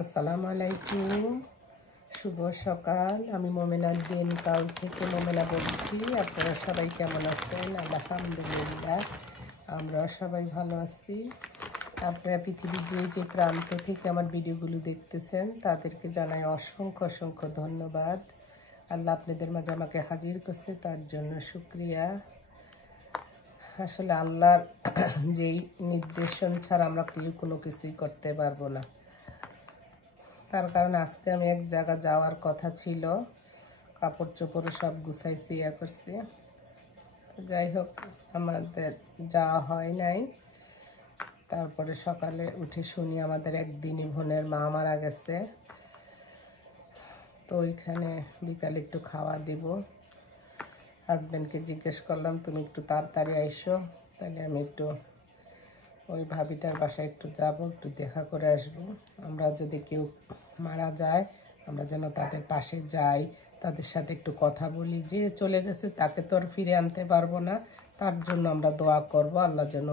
আসসালামু আলাইকুম, শুভ সকাল। আমি মোমেনা দিন কাল থেকে মোমেনা বলছি। আপনারা সবাই কেমন আছেন? আলহামদুলিল্লাহ, আমরা সবাই ভালো আছি। আপনারা পৃথিবীর যে প্রান্ত থেকে আমার ভিডিওগুলো দেখতেছেন তাদেরকে জানাই অসংখ্য অসংখ্য ধন্যবাদ। আল্লাহ আপনাদের মাঝে আমাকে হাজির করছে, তার জন্য শুকরিয়া। আসলে আল্লাহর যেই নির্দেশন ছাড়া আমরা কেউ কোনো কিছুই করতে পারবো না। তার কারণে আজকে আমি এক জায়গা যাওয়ার কথা ছিল, কাপড় চোপড় সব গুছাইছি, করছি। যাই হোক, আমাদের যাওয়া হয় নাই। তারপরে সকালে উঠে শুনি আমাদের একদিনই বোনের মা মারা গেছে। তো ওইখানে বিকালে একটু খাওয়া দিব। হাজব্যান্ডকে জিজ্ঞেস করলাম, তুমি একটু তাড়াতাড়ি আইসো, তাহলে আমি একটু ওই ভাবিটার বাসায় একটু যাব, একটু দেখা করে আসব। আমরা যদি কেউ মারা যায়, আমরা যেন তাদের পাশে যাই, তাদের সাথে একটু কথা বলি। যে চলে গেছে তাকে তো আর ফিরে আনতে পারবো না, তার জন্য আমরা দোয়া করব। আল্লাহ যেন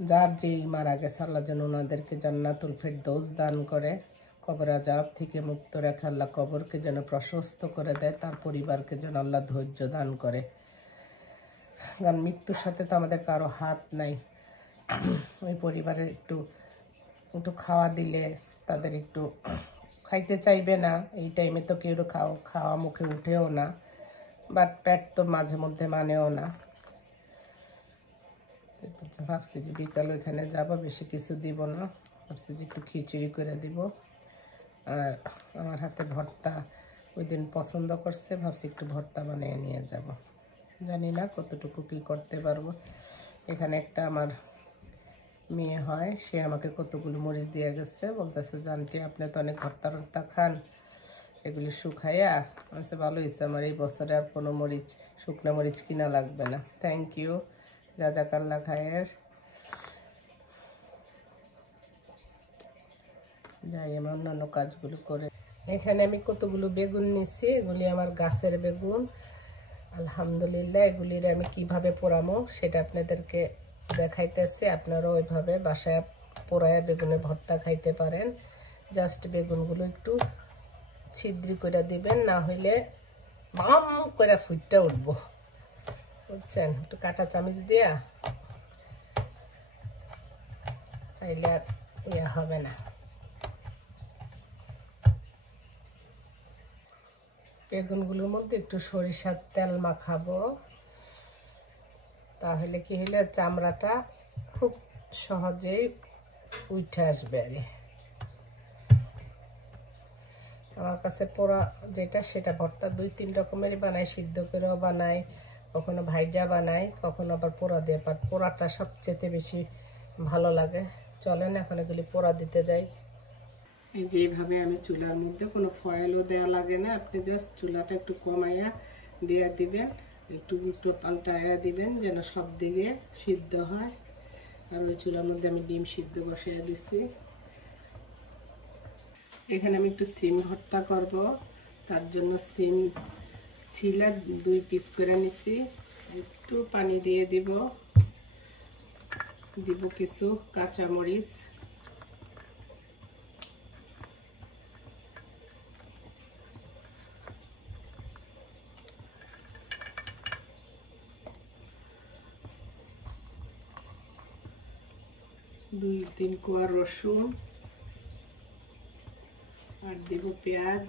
যার যেই মারা গেছে, আল্লাহ যেন ওনাদেরকে জান্নাতুল ফেরদৌস দান করে, কবর আযাব থেকে মুক্ত রেখে আল্লাহ কবরকে যেন প্রশস্ত করে দেয়, তার পরিবারকে যেন আল্লাহ ধৈর্য দান করে। কারণ মৃত্যুর সাথে তো আমাদের কারো হাত নাই। ওই পরিবারের একটু একটু খাওয়া দিলে তাদের একটু খাইতে চাইবে না। এই টাইমে তো কেউ খাওয়া মুখে উঠেও না, বাট পেট তো মাঝে মধ্যে মানেও না। ভাবছি যে বিকাল ওইখানে যাব, বেশি কিছু দিব না, ভাবছি যে একটু খিচুড়ি করে দিব। আর আমার হাতে ভর্তা ওই দিন পছন্দ করছে, ভাবছি একটু ভর্তা বানিয়ে নিয়ে যাব। জানি না কতটুকু কী করতে পারবো। এখানে একটা আমার মেয়ে হয়, সে আমাকে কতগুলো মরিচ দিয়ে গেছে, বলতেছে জানটি আপনি তো অনেক ভর্তা খান, এগুলি শুকাইয়া আছে। ভালো হয়েছে, আমার এই বছরে আর কোনো শুকনো মরিচ কিনা লাগবে না। থ্যাংক ইউ, জাজাকাল্লাহ খায়ের। যাই আমি অন্যান্য কাজগুলো করে। এখানে আমি কতগুলো বেগুন নিচ্ছি, এগুলি আমার গাছের বেগুন। আলহামদুলিল্লাহ, এগুলির আমি কিভাবে পোড়ামো সেটা আপনাদেরকে দেখাইতেছি। আপনারা ওইভাবে বাসায় পোড়ায়া বেগুনের ভর্তা খাইতে পারেন। জাস্ট বেগুনগুলো একটু ছিদ্রি করে দিবেন, না হইলে বাম করে ফুটটা উঠবো, বুঝছেন? একটু কাঁটা চামচ দিয়া তাইলে আর ইয়া হবে না। বেগুনগুলোর মধ্যে একটু সরিষার তেল মাখাবো, তাহলে কি হইলে চামড়াটা খুব সহজেই উঠে আসবে। আমার কাছে পোড়া যেটা, সেটা ভর্তা 2-3 রকমেরই বানাই, সিদ্ধ করেও বানাই, কখনো ভাইজা বানাই, কখনো আবার পোড়া দিয়ে। বাট পোড়াটা সবচেয়ে বেশি ভালো লাগে। চলেন এখন এগুলি পোড়া দিতে যাই। এই যেভাবে আমি চুলার মধ্যে কোনো ফয়েলও দেওয়া লাগে না, আপনি জাস্ট চুলাটা একটু কমাইয়া দিয়ে দিবেন, একটু উল্টো পাল্টাইয়া দিবেন যেন সব দিকে সিদ্ধ হয়। আর ওই চুলার মধ্যে আমি ডিম সিদ্ধ বসাইয়া দিচ্ছি। এখানে আমি একটু সিম ভর্তা করব, তার জন্য সিম ছিলে 2 পিস করে নিছি। একটু পানি দিয়ে দিব কিছু কাঁচামরিচ, দুই 3 কোয়া রসুন, আর দিব পেঁয়াজ,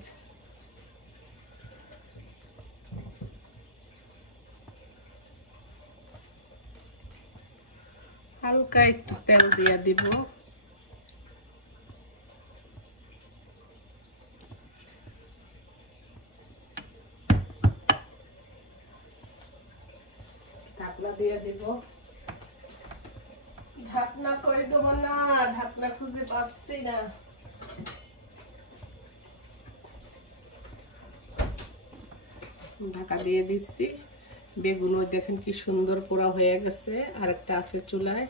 হালকা একটু তেল দিয়ে দিব। ঢাকনা দিয়ে দিব। ঢাকনা করে দেবো না, ঢাকনা খুঁজে পাচ্ছি না। ঢাকা দিয়ে দিচ্ছি। বেগুনও দেখেন কি সুন্দর পোড়া হয়ে গেছে, আরেকটা আছে চুলায়।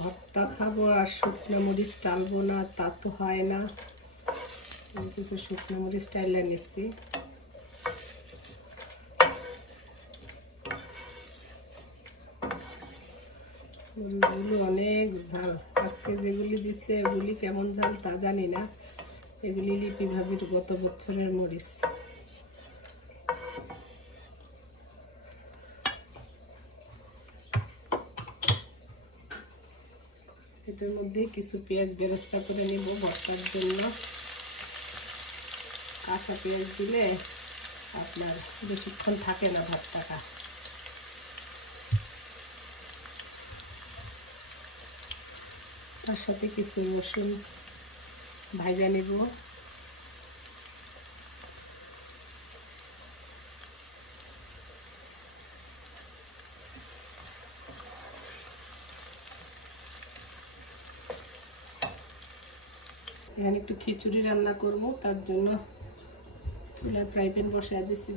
ভর্তা খাবো আর শুকনো মরিচ টালবো না, তা তো হয় না। কিছু শুকনো মরিচ টাইলে নিচ্ছি। মরিচগুলো অনেক ঝাল। আজকে যেগুলি দিচ্ছে এগুলি কেমন ঝাল তা জানি না। এগুলি লিপি ভাবির গত বছরের মরিচ। এটার মধ্যে কিছু পেঁয়াজ বেরেস্তা করে নিব ভর্তার জন্য। কাঁচা পেঁয়াজ দিলে আপনার বেশিক্ষণ থাকে না ভর্তাটা। তার সাথে কিছু রসুন ভাজা নিব। এখানে একটু খিচুড়ি রান্না করব, তার জন্য চুলায় ফ্রাই প্যান বসায় দিচ্ছি।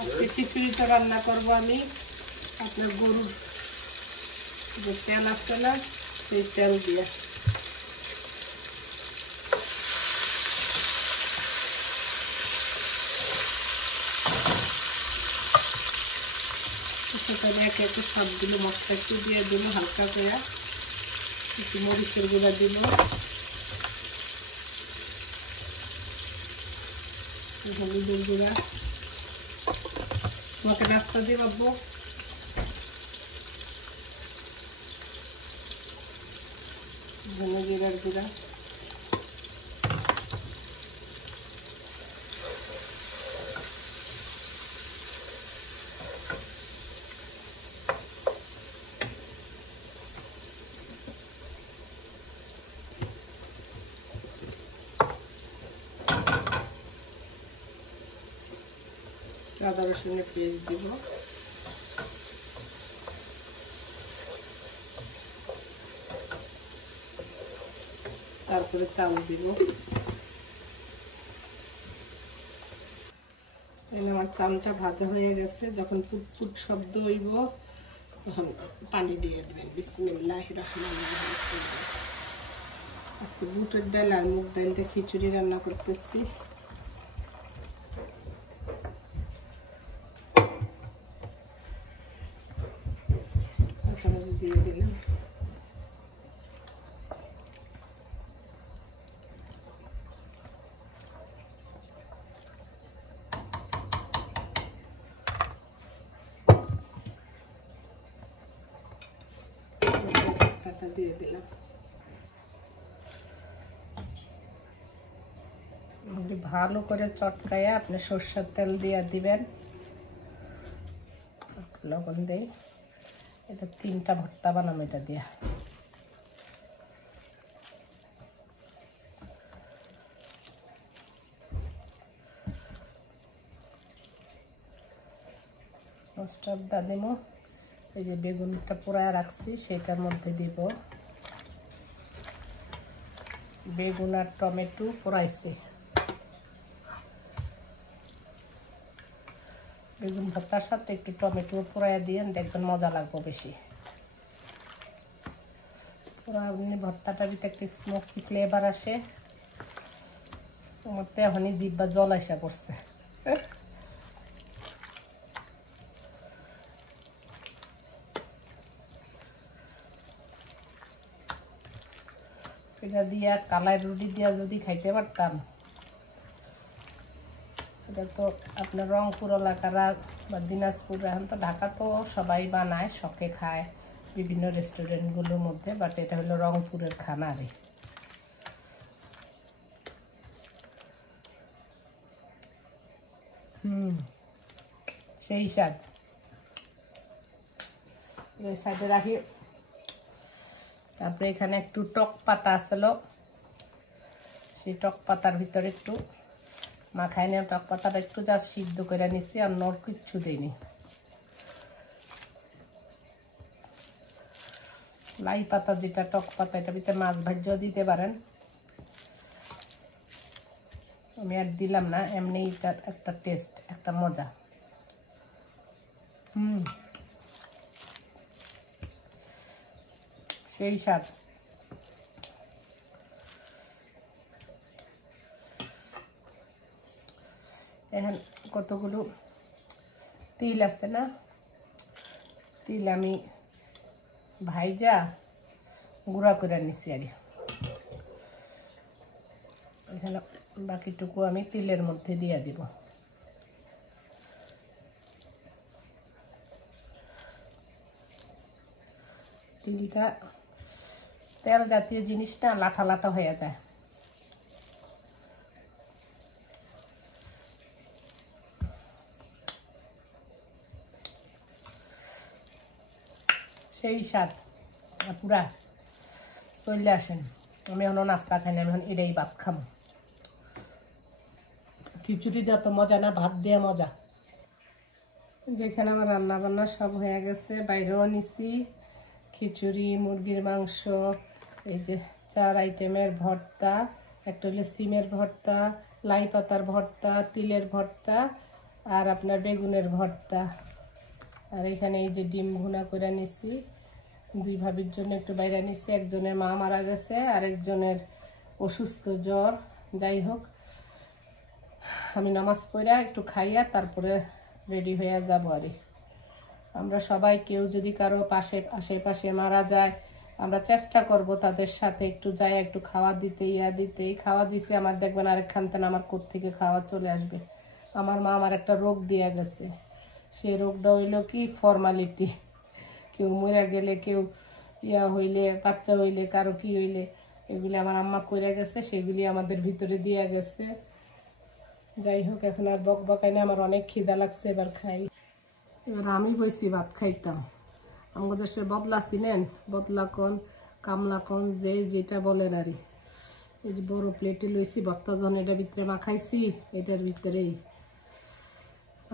আজকে খিচুড়িটা রান্না করব আমি আপনার গরুর যে তেল আসছে না সেই তেল দিয়ে। সেখানে একে একে সবগুলো মশলা একটু দিয়ে দিল হালকা করে। একটু মরিচের গুঁড়া দিল, হলুদের গুঁড়া। তোমাকে রাস্তা দিয়ে পাবো। ধনে জিরার গুঁড়া, আদা রসুনের পেস্ট দিব। তারপরে চাল দিব। আমার চালটা ভাজা হয়ে গেছে। যখন পুটপুট শব্দ হইব তখন পানি দিয়ে দেবেন। বিসমিল্লাহির রহমানির রহিম। আজকে বুটের ডাল আর মুগ ডাল দিয়ে খিচুড়ি রান্না করতেছি। কাঁচামরিচ দিয়ে দিলাম। দিয়ে দিলাম। ভালো করে চটকায়া আপনি সরষের তেল দিয়ে দিবেন, লবণ দিয়ে। এটা 3টা ভর্তা বানাবো এটা দিয়া। মশলার দাদিমো এই যে বেগুনটা পোড়ায় রাখছি সেটার মধ্যে দিব। বেগুন আর টমেটো পোড়াইছি। বেগুন ভর্তার সাথে একটু টমেটো পোড়াইয়া দিয়ে দেখবেন মজা লাগবে বেশি। পোড়ানি ভর্তাটার ভিতরে একটা স্মোকি ফ্লেভার আসে। আমার তো এখনই জিহ্বা জল আসা পড়ছে। এটা দিয়া কালাই রুটি দিয়া যদি খাইতে পারতাম। এটা তো আপনার রংপুর এলাকারা বা দিনাজপুর, এখন তো ঢাকা তো সবাই বানায়, শখে খায় বিভিন্ন রেস্টুরেন্টগুলোর মধ্যে। বাট এটা হলো রংপুরের খানা রে। সেই স্বাদ। এই সাইডে রাখি। তারপরে এখানে একটু টক পাতা আসলো, সেই টক পাতার ভিতরে একটু মাখাই নিয়ে টক পাতাটা একটু জাস্ট সিদ্ধ করে নিচ্ছি, আর নর কিচ্ছু দিইনি। লাই পাতা যেটা টক পাতা, এটা ভিতরে মাছ ভাজিও দিতে পারেন। আমি আর দিলাম না, এমনি এটার একটা টেস্ট, একটা মজা। সেই স্বাদ। এখন কতগুলো তিল আছে না, তিল আমি ভাইজা গুঁড়া করে নিছি আর এখানে বাকিটুকু আমি তিলের মধ্যে দিয়ে দিব। তিলটা তেল জাতীয় জিনিসটা লাঠা লাঠা হয়ে যায়। সেই স্বাদ পুরা চলে আসেন। আমি এখন নাস্তা খাই না, আমি এখন এটাই ভাত খাবো। খিচুড়ি দেওয়া তো মজা না, ভাত দেওয়া মজা। যেখানে আমার রান্না বান্না সব হয়ে গেছে, বাইরেও নিছি খিচুড়ি, মুরগির মাংস, এই যে 4 আইটেমের ভর্তা, একটা হলো সিমের ভর্তা, লাই পাতার ভর্তা, তিলের ভর্তা আর আপনার বেগুনের ভর্তা। আর এখানে এই যে ডিম ভুনা করে নিছি। 2 ভাবির জন্য একটু বাইরে নিছি, একজনের মা মারা গেছে আর একজনের অসুস্থ জ্বর। যাই হোক, আমি নামাজ পড়া একটু খাইয়া তারপরে রেডি হয়ে যাবো। আর আমরা সবাই কেউ যদি কারো আশেপাশে মারা যায়, আমরা চেষ্টা করব তাদের সাথে একটু যাই, একটু খাওয়া দিতে, দিতেই খাওয়া দিছে আমার, দেখবেন আরেকখান থেকে আমার কোত্থেকে খাওয়া চলে আসবে। আমার মা আমার একটা রোগ দিয়ে গেছে, সেই রোগটা হইল কি ফর্মালিটি। কেউ মরে গেলে, কেউ হইলে, বাচ্চা হইলে, কারো কি হইলে, এগুলি আমার আম্মা করে গেছে, সেগুলি আমাদের ভিতরে দিয়ে গেছে। যাই হোক, এখন আর বক বকাই না, আমার অনেক খিদা লাগছে, এবার খাই। এবার আমি বইছি ভাত খাইতাম। আমাদের দেশে বদলা চিনেন, বদলা কোন, কামলা কোন, যে যেটা বলেন আর। এই যে বড় প্লেটে লইছি ভর্তা, যখন এটার ভিতরে মাখাইছি, এটার ভিতরেই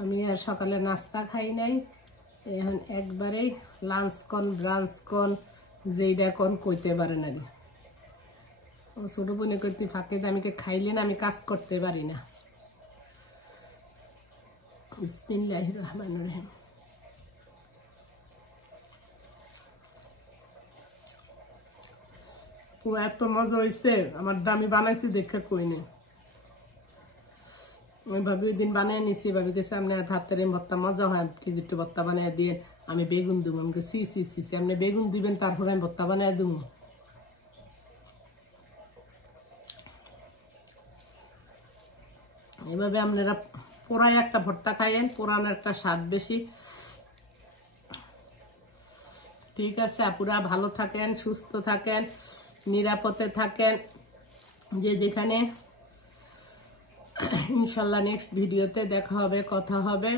আমি আর সকালে নাস্তা খাই নাই। এখন একবারেই লাঞ্চ কোন, ব্রাঞ্চ কোন, যেইটা কোন কইতে পারেন আর। ও ছোট বোনে করতে ফাঁকে দামিকে খাইলে না আমি কাজ করতে পারি না। বিসমিল্লাহির রহমানির রহিম। এত মজা হয়েছে আমার, আমি বানাইছি দেখে কই নেই। আমি ভাবি ওই দিন বানিয়ে নিছি, ভাবি গেছে আপনি আর ভাতের ভর্তা মজা হয়, ঠিক একটু ভর্তা বানিয়ে দিয়ে আমি বেগুন দিব। আমি সি সি সি সি আপনি বেগুন দিবেন, তারপরে আমি ভর্তা বানিয়ে দিব। এভাবে আপনারা পোড়ায় একটা ভর্তা খাইয়েন, পোড়ানোর একটা স্বাদ বেশি। ঠিক আছে আপুরা, ভালো থাকেন, সুস্থ থাকেন, নিরাপদে থাকেন, যে যেখানে। ইনশাল্লাহ নেক্সট ভিডিওতে দেখা হবে, কথা হবে।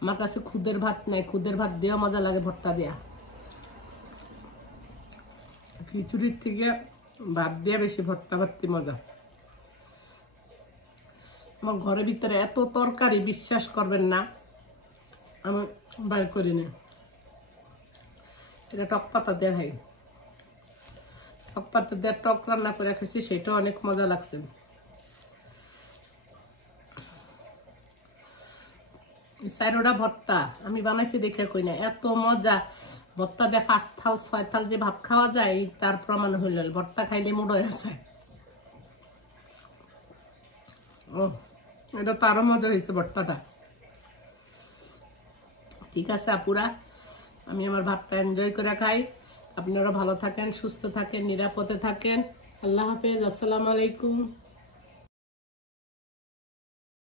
আমার কাছে খুদের ভাত নাই, খুদের ভাত দেওয়া মজা লাগে ভর্তা দেয়া। খিচুড়ির থেকে ভাত দেওয়া বেশি ভর্তা ভাতটি মজা। আমার ঘরের ভিতরে এত তরকারি, বিশ্বাস করবেন না, আমি বাইর করি না। এটা টক পাতা দিয়ে খাই, টক পাতা দিয়ে টক রান্না করে খেয়েছি, সেটা অনেক মজা লাগছে। চারোটা ভর্তা আমি বানাইছি দেখে কই না, এত মজা। ভর্তা দিয়ে 5 থাল 6 থাল যে ভাত খাওয়া যায়, তার প্রমাণ হইল। ভর্তা খাইলে মুড হয়ে যায়। ও, এটা তো আরো মজা হয়েছে ভর্তাটা। ঠিক আছে আপুরা, আমি আমার ভাতটা এনজয় করে খাই। আপনারা ভালো থাকেন, সুস্থ থাকেন, নিরাপদে থাকেন। আল্লাহ হাফেজ, আসসালামু আলাইকুম।